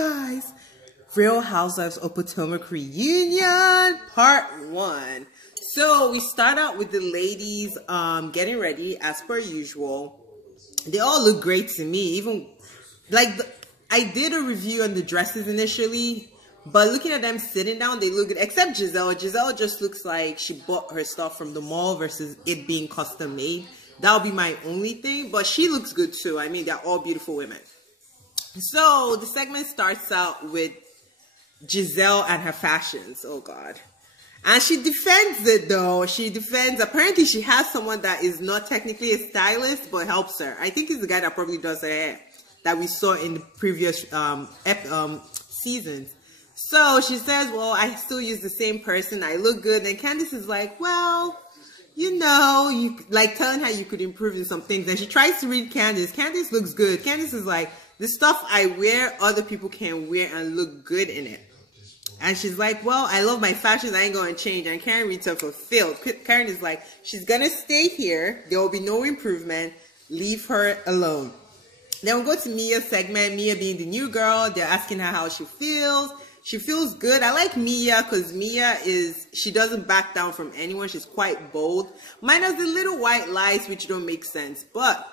guys, Real Housewives of Potomac reunion part 1. So we start out with the ladies getting ready as per usual. They all look great to me. Even like I did a review on the dresses initially, but looking at them sitting down, they look good. Except Giselle. Giselle just looks like she bought her stuff from the mall versus it being custom made. That'll be my only thing, but she looks good too. I mean, they're all beautiful women. So the segment starts out with Giselle and her fashions. Oh God. And she defends it though. She defends, apparently she has someone that is not technically a stylist, but helps her. I think it's the guy that probably does her hair that we saw in the previous seasons. So she says, well, I still use the same person. I look good. And Candice is like, well, you know, you like telling her you could improve in some things. And she tries to read Candice. Candice looks good. Candice is like, the stuff I wear, other people can wear and look good in it. And she's like, well, I love my fashions. I ain't going to change. And Karen reads her for Phil. Karen is like, she's going to stay here. There will be no improvement. Leave her alone. Then we'll go to Mia's segment. Mia being the new girl. They're asking her how she feels. She feels good. I like Mia because Mia she doesn't back down from anyone. She's quite bold. Minus the little white lies, which don't make sense. But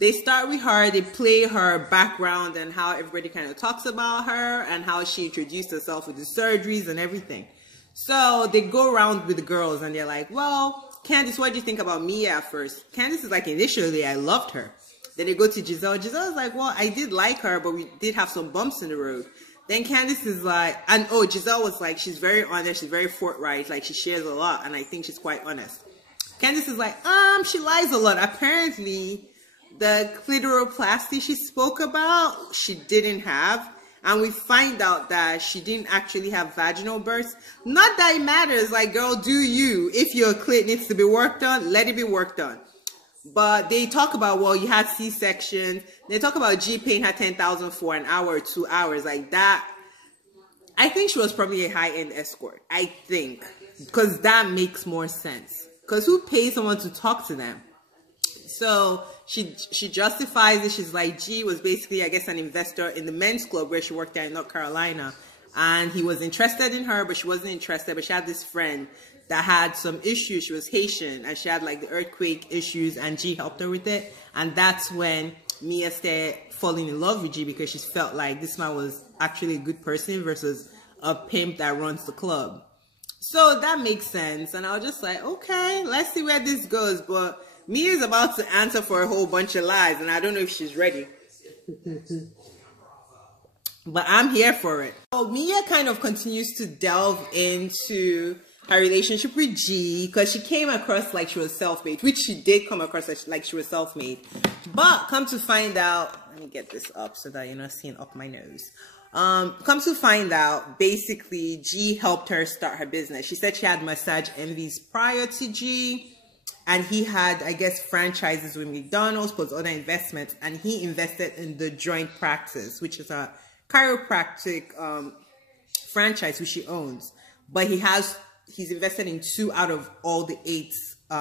they start with her, they play her background and how everybody kind of talks about her and how she introduced herself with the surgeries and everything. So they go around with the girls and they're like, well, Candice, what do you think about Mia at first? Candice is like, initially, I loved her. Then they go to Giselle. Giselle is like, well, I did like her, but we did have some bumps in the road. Then Candice is like, and oh, Giselle was like, she's very honest, she's very forthright, like she shares a lot, and I think she's quite honest. Candice is like, she lies a lot. Apparently, the clitoroplasty she spoke about, she didn't have. And we find out that she didn't actually have vaginal births. Not that it matters. Like, girl, do you. If your clit needs to be worked on, let it be worked on. But they talk about, well, you had C-sections. They talk about G paying her $10,000 for an hour or 2 hours. Like that. I think she was probably a high-end escort. I think. Because that makes more sense. Because who pays someone to talk to them? So she justifies it. She's like, G was basically, I guess, an investor in the men's club where she worked at in North Carolina. And he was interested in her, but she wasn't interested. But she had this friend that had some issues. She was Haitian and she had like the earthquake issues and G helped her with it. And that's when Mia started falling in love with G because she felt like this man was actually a good person versus a pimp that runs the club. So that makes sense. And I was just like, okay, let's see where this goes. But Mia's about to answer for a whole bunch of lies, and I don't know if she's ready. But I'm here for it. So Mia kind of continues to delve into her relationship with G, because she came across like she was self-made, which she did come across like she was self-made. But come to find out, let me get this up so that you're not seeing up my nose. Come to find out, basically, G helped her start her business. She said she had massage envies prior to G. And he had, I guess, franchises with McDonald's, plus other investments. And he invested in the Joint Practice, which is a chiropractic franchise which he owns. But he's invested in 2 out of all the 8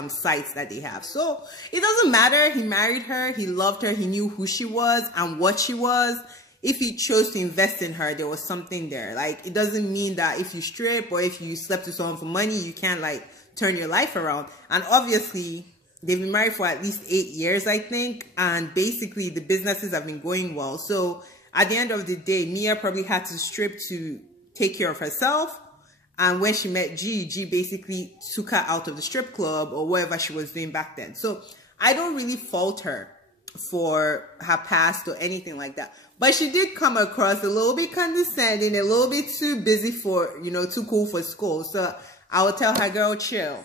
sites that they have. So it doesn't matter. He married her. He loved her. He knew who she was and what she was. If he chose to invest in her, there was something there. Like, it doesn't mean that if you strip or if you slept with someone for money, you can't, like, turn your life around. And obviously they've been married for at least 8 years, I think, and basically the businesses have been going well. So at the end of the day, Mia probably had to strip to take care of herself, and when she met G basically took her out of the strip club or whatever she was doing back then. So I don't really fault her for her past or anything like that, but she did come across a little bit condescending, a little bit too busy for, you know, too cool for school. So I would tell her, girl, chill.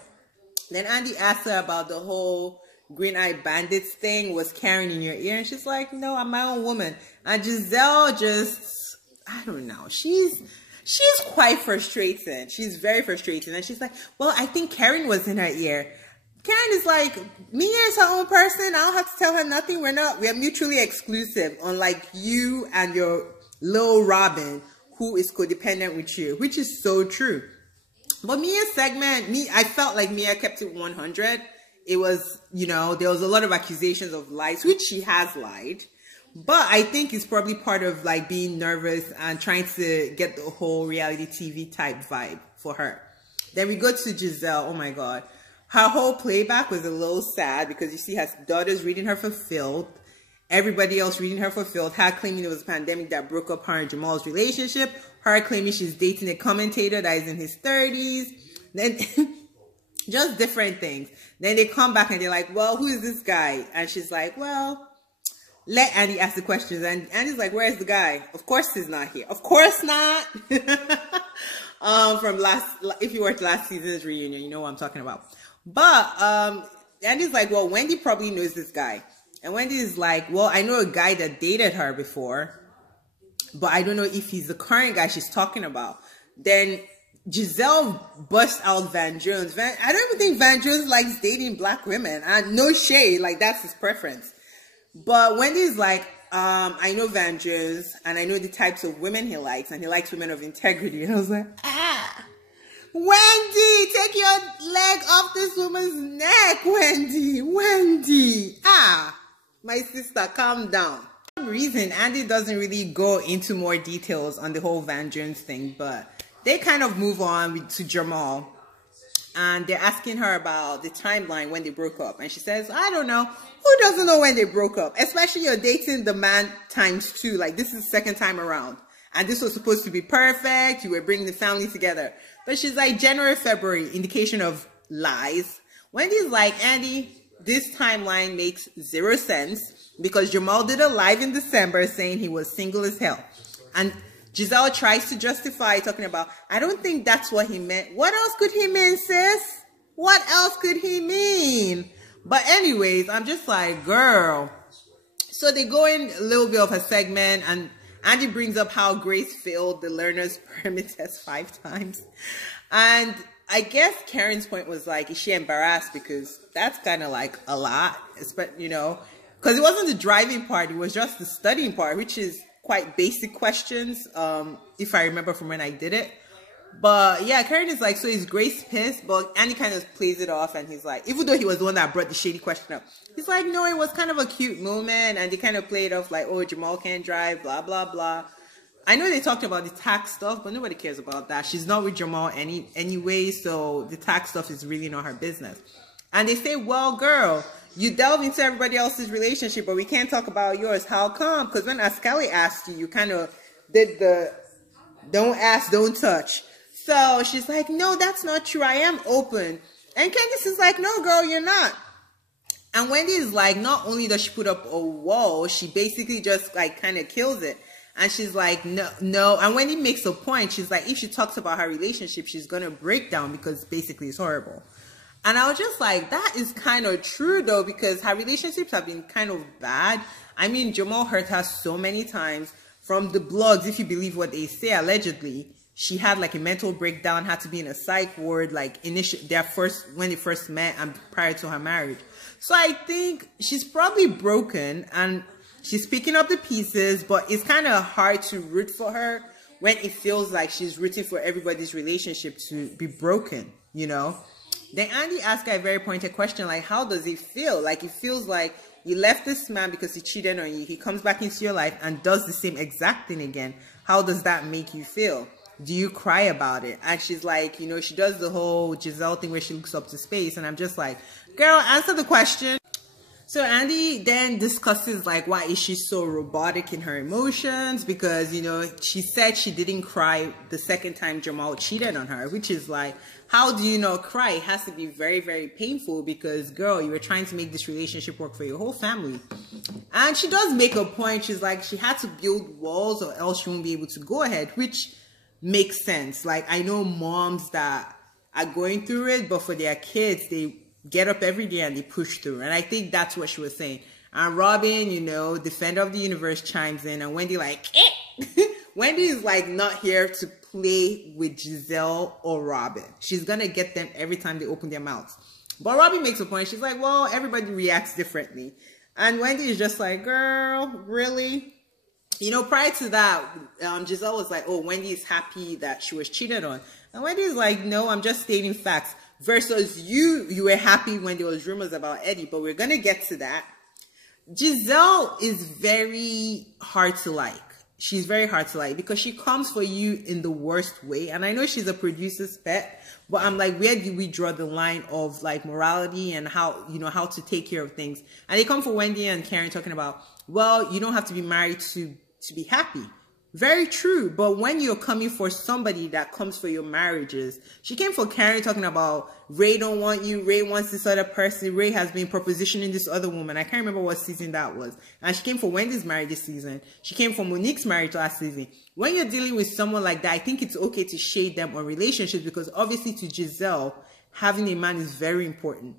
Then Andy asked her about the whole green-eyed bandits thing. Was Karen in your ear? And she's like, no, I'm my own woman. And Giselle just, I don't know. She's quite frustrated. She's very frustrated. And she's like, well, I think Karen was in her ear. Karen is like, Mia is her own person. I don't have to tell her nothing. We are mutually exclusive. Unlike you and your little Robin, who is codependent with you, which is so true. But Mia's segment, I felt like Mia kept it 100. It was, you know, there was a lot of accusations of lies, which she has lied. But I think it's probably part of like being nervous and trying to get the whole reality TV type vibe for her. Then we go to Giselle. Oh my God. Her whole playback was a little sad because you see her daughters reading her for filth. Everybody else reading her for filth. Her claiming it was a pandemic that broke up her and Jamal's relationship. Her claiming she's dating a commentator that is in his 30s. Then just different things. Then they come back and they're like, well, who is this guy? And she's like, well, let Andy ask the questions. And Andy's like, where's the guy? Of course he's not here. Of course not. If you watched last season's reunion, you know what I'm talking about. But Andy's like, well, Wendy probably knows this guy. And Wendy's like, well, I know a guy that dated her before, but I don't know if he's the current guy she's talking about. Then Giselle busts out Van Jones. I don't even think Van Jones likes dating black women. And no shade, like that's his preference. But Wendy's like, I know Van Jones, and I know the types of women he likes, and he likes women of integrity. And I was like, Wendy, take your leg off this woman's neck, Wendy. My sister, calm down. For some reason, Andy doesn't really go into more details on the whole Van Jones thing, but they kind of move on to Jamal. And they're asking her about the timeline when they broke up. And she says, I don't know. Who doesn't know when they broke up? Especially you're dating the man ×2. Like, this is the second time around. And this was supposed to be perfect. You were bringing the family together. But she's like, January, February, indication of lies. Wendy's like, Andy, this timeline makes 0 sense because Jamal did a live in December saying he was single as hell. And Giselle tries to justify talking about, I don't think that's what he meant. What else could he mean, sis? What else could he mean? But anyways, I'm just like, girl. So they go in a little bit of a segment and Andy brings up how Grace failed the learner's permit test 5 times. And I guess Karen's point was like, is she embarrassed? Because that's kind of like a lot, you know, because it wasn't the driving part. It was just the studying part, which is quite basic questions, if I remember from when I did it. But yeah, Karen is like, so is Grace pissed? But Andy kind of plays it off and he's like, even though he was the one that brought the shady question up, he's like, no, it was kind of a cute moment. And they kind of played off like, oh, Jamal can't drive, blah, blah, blah. I know they talked about the tax stuff, but nobody cares about that. She's not with Jamal anyway, so the tax stuff is really not her business. And they say, well, girl, you delve into everybody else's relationship, but we can't talk about yours. How come? Because when Ascali asked you, you kind of did the don't ask, don't touch. So she's like, no, that's not true. I am open. And Candice is like, no, girl, you're not. And Wendy is like, not only does she put up a wall, she basically just like kind of kills it. And she's like, no. And Wendy makes a point. She's like, if she talks about her relationship, she's going to break down because basically it's horrible. And I was just like, that is kind of true though, because her relationships have been kind of bad. I mean, Jamal hurt her so many times. From the blogs, if you believe what they say, allegedly, she had like a mental breakdown, had to be in a psych ward, like when they first met and prior to her marriage. So I think she's probably broken and she's picking up the pieces, but it's kind of hard to root for her when it feels like she's rooting for everybody's relationship to be broken, you know? Then Andy asked her a very pointed question, like, how does it feel? Like, it feels like you left this man because he cheated on you. He comes back into your life and does the same exact thing again. How does that make you feel? Do you cry about it? And she's like, you know, she does the whole Giselle thing where she looks up to space. And I'm just like, girl, answer the question. So Andy then discusses like, why is she so robotic in her emotions? Because, you know, she said she didn't cry the second time Jamal cheated on her, which is like, how do you not cry? It has to be very, very painful because, girl, you were trying to make this relationship work for your whole family. And she does make a point. She's like, she had to build walls or else she won't be able to go ahead, which makes sense. Like, I know moms that are going through it, but for their kids, they get up every day and they push through. And I think that's what she was saying. And Robin, you know, defender of the universe, chimes in, and Wendy like, Wendy is like not here to play with Giselle or Robin. She's gonna get them every time they open their mouths. But Robin makes a point. She's like, well, everybody reacts differently. And Wendy is just like, girl, really? You know, prior to that, Giselle was like, oh, Wendy is happy that she was cheated on. And Wendy is like, no, I'm just stating facts. Versus you were happy when there was rumors about Eddie, but we're going to get to that. Giselle is very hard to like. She's very hard to like because she comes for you in the worst way. And I know she's a producer's pet, but I'm like, where do we draw the line of like morality and how, you know, how to take care of things? And they come for Wendy and Karen talking about, well, you don't have to be married to be happy. Very true. But when you're coming for somebody that comes for your marriages, she came for Karen talking about Ray don't want you. Ray wants this other person. Ray has been propositioning this other woman. I can't remember what season that was. And she came for Wendy's marriage this season. She came for Monique's marriage last season. When you're dealing with someone like that, I think it's okay to shade them on relationships because obviously to Giselle, having a man is very important.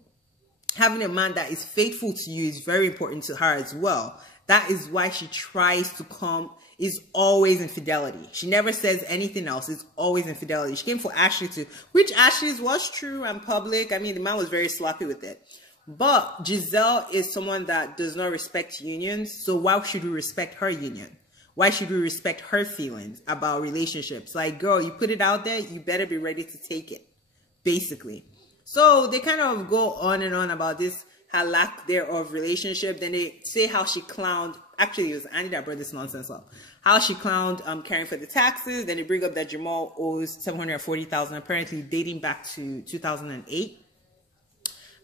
Having a man that is faithful to you is very important to her as well. That is why she tries to come, is always infidelity. She never says anything else. It's always infidelity. She came for Ashley too, which Ashley's was true and public. I mean, the man was very sloppy with it. But Giselle is someone that does not respect unions. So why should we respect her union? Why should we respect her feelings about relationships? Like, girl, you put it out there, you better be ready to take it, basically. So they kind of go on and on about this, her lack thereof relationship. Then they say how she clowned, actually it was Andy that brought this nonsense up, how she clowned Karen for the taxes. Then they bring up that Jamal owes $740,000, apparently dating back to 2008.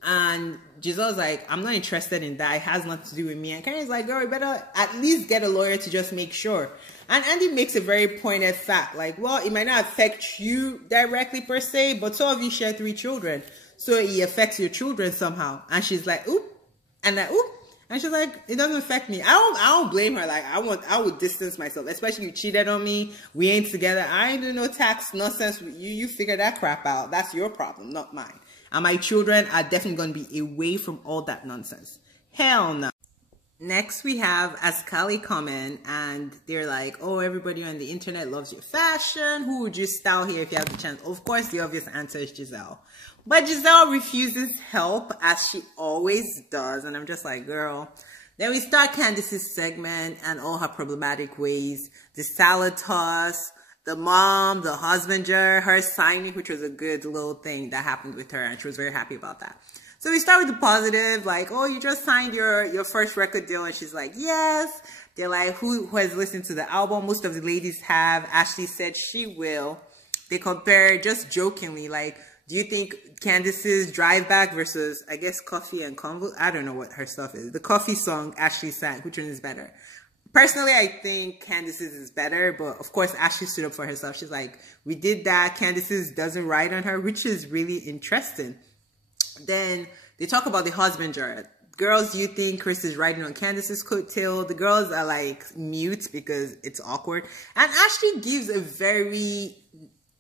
And Giselle's like, I'm not interested in that. It has nothing to do with me. And Karen's like, girl, you better at least get a lawyer to just make sure. And Andy makes a very pointed fact, like, well, it might not affect you directly per se, but some of you share 3 children. So it affects your children somehow. And she's like, oop. And like, oop. And she's like, it doesn't affect me. I don't blame her. Like, I would distance myself, especially you cheated on me. We ain't together. I ain't doing no tax nonsense with you. You figure that crap out. That's your problem, not mine. And my children are definitely going to be away from all that nonsense. Hell no. Next, we have Askali comment, and they're like, oh, everybody on the internet loves your fashion. Who would you style here if you have the chance? Of course, the obvious answer is Giselle. But Giselle refuses help, as she always does. And I'm just like, girl. Then we start Candice's segment and all her problematic ways. The salad toss, the mom, the husbander, her signing, which was a good little thing that happened with her. And she was very happy about that. So we start with the positive, like, oh, you just signed your first record deal. And she's like, yes. They're like, who has listened to the album? Most of the ladies have. Ashley said she will. They compare just jokingly, like, do you think Candice's Drive Back versus, I guess, Coffee and Convo? I don't know what her stuff is. The Coffee song Ashley sang, which one is better? Personally, I think Candice's is better, but of course, Ashley stood up for herself. She's like, we did that. Candice's doesn't ride on her, which is really interesting. Then they talk about the husbander. Girls, do you think Chris is riding on Candice's coattail? The girls are like mute because it's awkward. And Ashley gives a very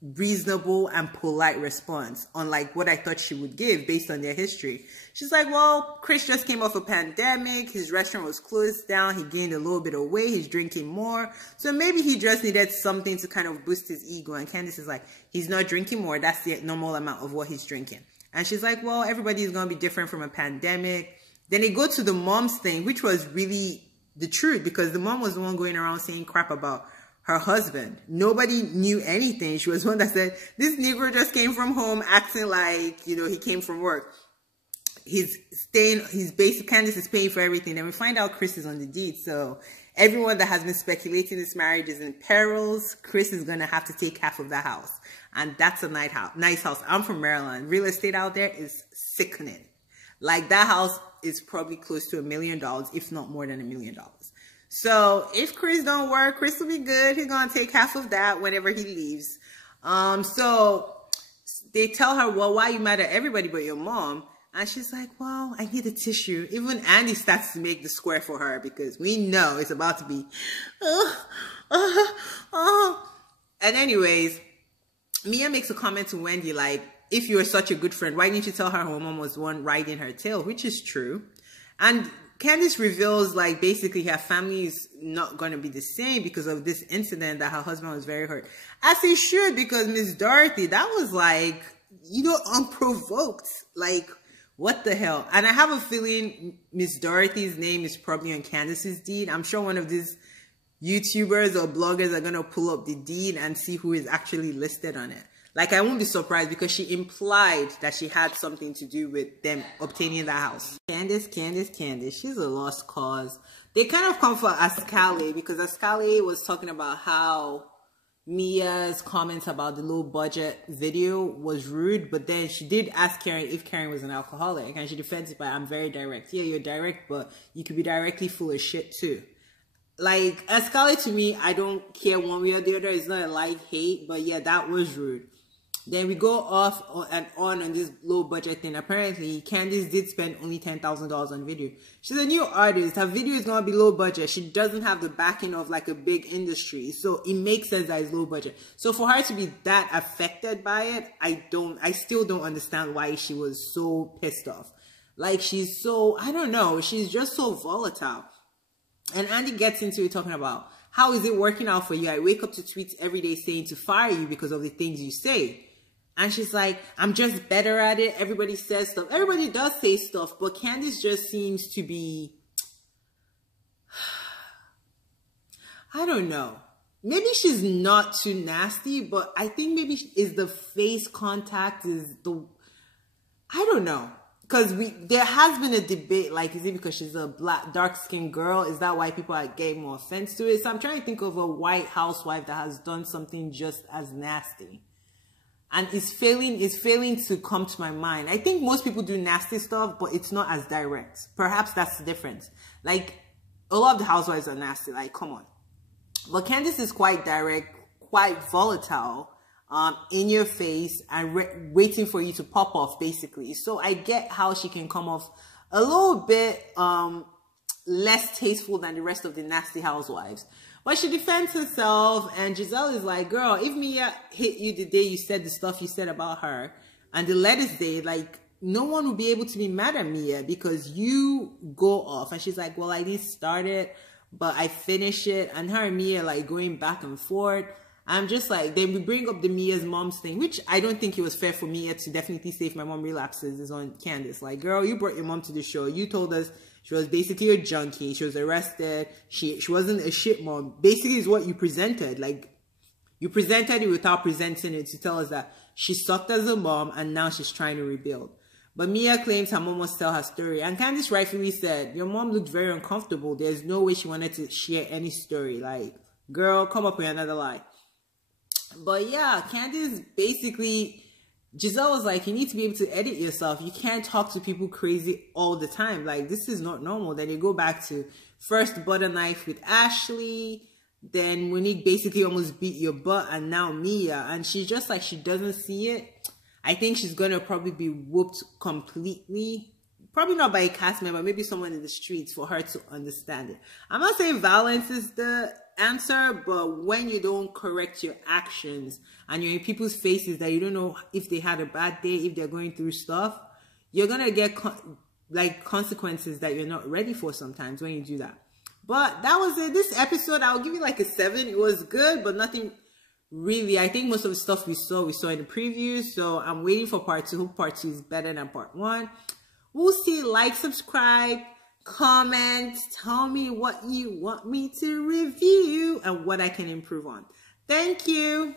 reasonable and polite response, unlike what I thought she would give based on their history. She's like, well, Chris just came off a pandemic. His restaurant was closed down. He gained a little bit of weight. He's drinking more. So maybe he just needed something to kind of boost his ego. And Candice is like, he's not drinking more. That's the normal amount of what he's drinking. And she's like, well, everybody is going to be different from a pandemic. Then they go to the mom's thing, which was really the truth, because the mom was the one going around saying crap about her husband. Nobody knew anything. She was one that said, this Negro just came from home acting like, you know, he came from work. He's basic, Candice is paying for everything. And we find out Chris is on the deed. So everyone that has been speculating this marriage is in perils. Chris is going to have to take half of the house. And that's a nice house. I'm from Maryland. Real estate out there is sickening. Like, that house is probably close to $1 million, if not more than $1 million. So if Chris don't work, Chris will be good. He's going to take half of that whenever he leaves. So they tell her, well, why you mad at everybody but your mom? And she's like, well, I need a tissue. Even Andy starts to make the square for her because we know it's about to be, And anyways, Mia makes a comment to Wendy like, if you were such a good friend, why didn't you tell her her mom was the one riding her tail? Which is true. And Candice reveals, like, basically her family is not going to be the same because of this incident that her husband was very hurt. As he should, because Miss Dorothy, that was like, you know, unprovoked. Like, what the hell? And I have a feeling Miss Dorothy's name is probably on Candice's deed. I'm sure one of these YouTubers or bloggers are going to pull up the deed and see who is actually listed on it. Like, I won't be surprised because she implied that she had something to do with them obtaining the house. Candace, she's a lost cause. They kind of come for Ascale because Ascale was talking about how Mia's comments about the low budget video was rude, but then she did ask Karen if Karen was an alcoholic, and she defends it by, I'm very direct. Yeah, you're direct, but you could be directly full of shit too. Like, Ascale, to me, I don't care one way or the other. It's not a like hate, but yeah, that was rude. Then we go off and on this low budget thing. Apparently, Candice did spend only $10,000 on video. She's a new artist. Her video is going to be low budget. She doesn't have the backing of like a big industry. So it makes sense that it's low budget. So for her to be that affected by it, I still don't understand why she was so pissed off. Like, she's so, I don't know. She's just so volatile. And Andy gets into it talking about, how is it working out for you? I wake up to tweets every day saying to fire you because of the things you say. And she's like, I'm just better at it. Everybody says stuff. Everybody does say stuff, but Candice just seems to be, I don't know. Maybe she's not too nasty, but I think maybe is the face contact is the, I don't know. Because there has been a debate, like, is it because she's a black, dark-skinned girl? Is that why people are getting more offense to it? So I'm trying to think of a white housewife that has done something just as nasty. And it's failing to come to my mind. I think most people do nasty stuff, but it's not as direct. Perhaps that's the difference. Like, a lot of the housewives are nasty. Like, come on. But Candice is quite direct, quite volatile, in your face, and waiting for you to pop off, basically. So I get how she can come off a little bit less tasteful than the rest of the nasty housewives. But she defends herself, and Giselle is like, girl, if Mia hit you the day you said the stuff you said about her, and the latest day, like, no one will be able to be mad at Mia because you go off. And she's like, well, I didn't start it, but I finish it. And her and Mia, like, going back and forth. I'm just like, then we bring up the Mia's mom's thing, which I don't think it was fair for Mia to definitely say if my mom relapses is on Candice. Like, girl, you brought your mom to the show. You told us she was basically a junkie. She was arrested. She wasn't a shit mom. Basically is what you presented. Like, you presented it without presenting it to tell us that she sucked as a mom and now she's trying to rebuild. But Mia claims her mom must tell her story. And Candice rightfully said, your mom looked very uncomfortable. There's no way she wanted to share any story. Like, girl, come up with another lie. But yeah, Candice basically, Giselle was like, you need to be able to edit yourself. You can't talk to people crazy all the time. Like, this is not normal. Then you go back to first butter knife with Ashley. Then Monique basically almost beat your butt. And now Mia. And she's just like, she doesn't see it. I think she's going to probably be whooped completely. Probably not by a cast member, maybe someone in the streets for her to understand it. I'm not saying violence is the answer, but when you don't correct your actions and you're in people's faces that you don't know if they had a bad day, if they're going through stuff, you're going to get consequences that you're not ready for sometimes when you do that. But that was it. This episode, I'll give you like a 7. It was good, but nothing really. I think most of the stuff we saw in the preview. So I'm waiting for part 2. Hope part 2 is better than part 1. We'll see. Like, subscribe, comment, tell me what you want me to review and what I can improve on. Thank you.